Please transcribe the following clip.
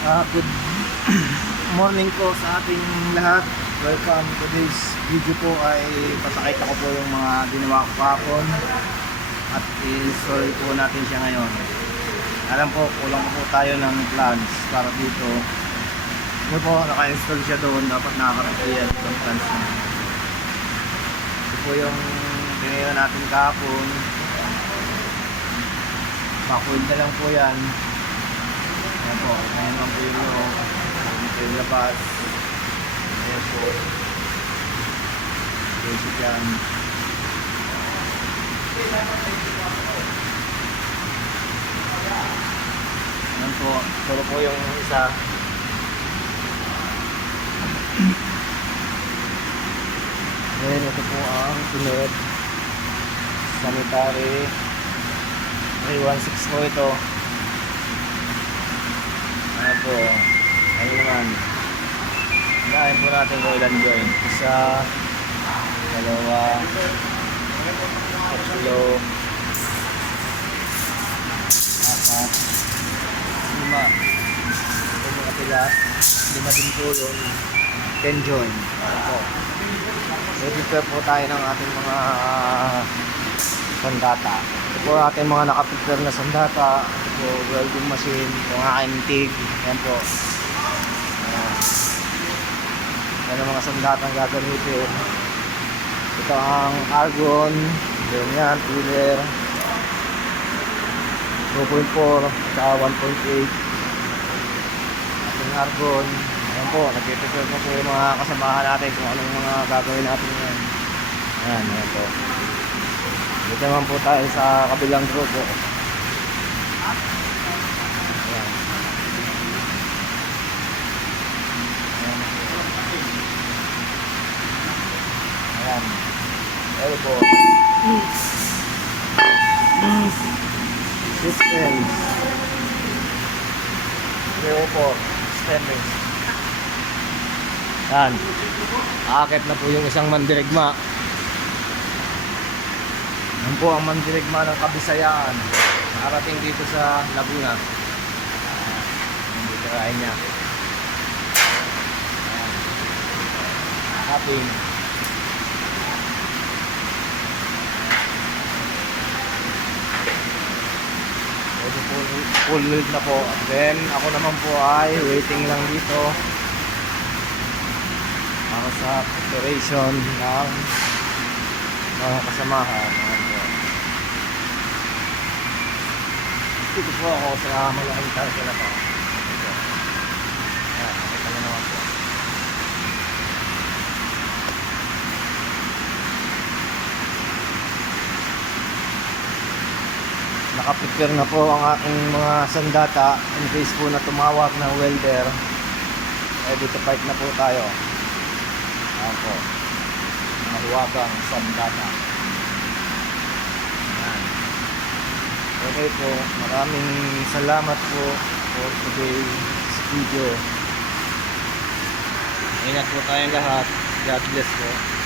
Ah, good morning po sa ating lahat. Welcome to this video po ay papakita ko po yung mga ginawa ko kahapon at i-story po natin siya ngayon. Alam po, kulang po tayo ng plans para dito. Ano po, naka-install siya doon, dapat nakaka-clear ng plans niya. Ito po yung binila natin kahapon. Backwood na lang po yan. Ayan po, ayan lang po yung loob. Ayan po yung labas. Ayan po. Basic yan. Ayan po, puro po yung isa. Ayan, ito po ang sunod. Sanitary. 316 po ito. Ayan po. Ayun naman. Hinahin po natin kung ilan join. Isa, dalawa, tatlo, apat, lima. Ito mga pila. Lima din po yun. 10 join. Ayan po. I-prepare po tayo ng ating mga sandata. Ito po ating mga nakaprepare na sandata. Po welding machine. Ang aking TIG. Ayan po. Ayan. Yan ang mga sandata ang gagamitin. Ito ang argon. Yan yan. Tiller. 2.4 saka 1.8 ating argon. Ayan po, nag-prepare na po yung mga kasamahan natin kung anong mga gagawin natin ngayon. Ayan, ayan po. Dito naman po tayo sa kabilang grupo. Ayan. Ayan. Ayan. Ayan po. Systems. Ayan po. Systems. Yan. Aakit na po yung isang mandirigma. Yan po ang mandirigma ng Kabisayaan. Nakarating dito sa Laguna. Dito kain niya. Ayan. Medyo full, full load na po. Then ako naman po ay waiting lang dito para sa preparation ng mga kasamahan. Ayan po. Ako sa malaking targa na to. Mo naman po. Nakaprepare na po ang aking mga sandata in case po na tumawag ng welder. Ready to fight na po tayo. Ayan po. Mga huwagang sandata. Okay po. Maraming salamat po for today's video. Ingat po tayong lahat. God bless po.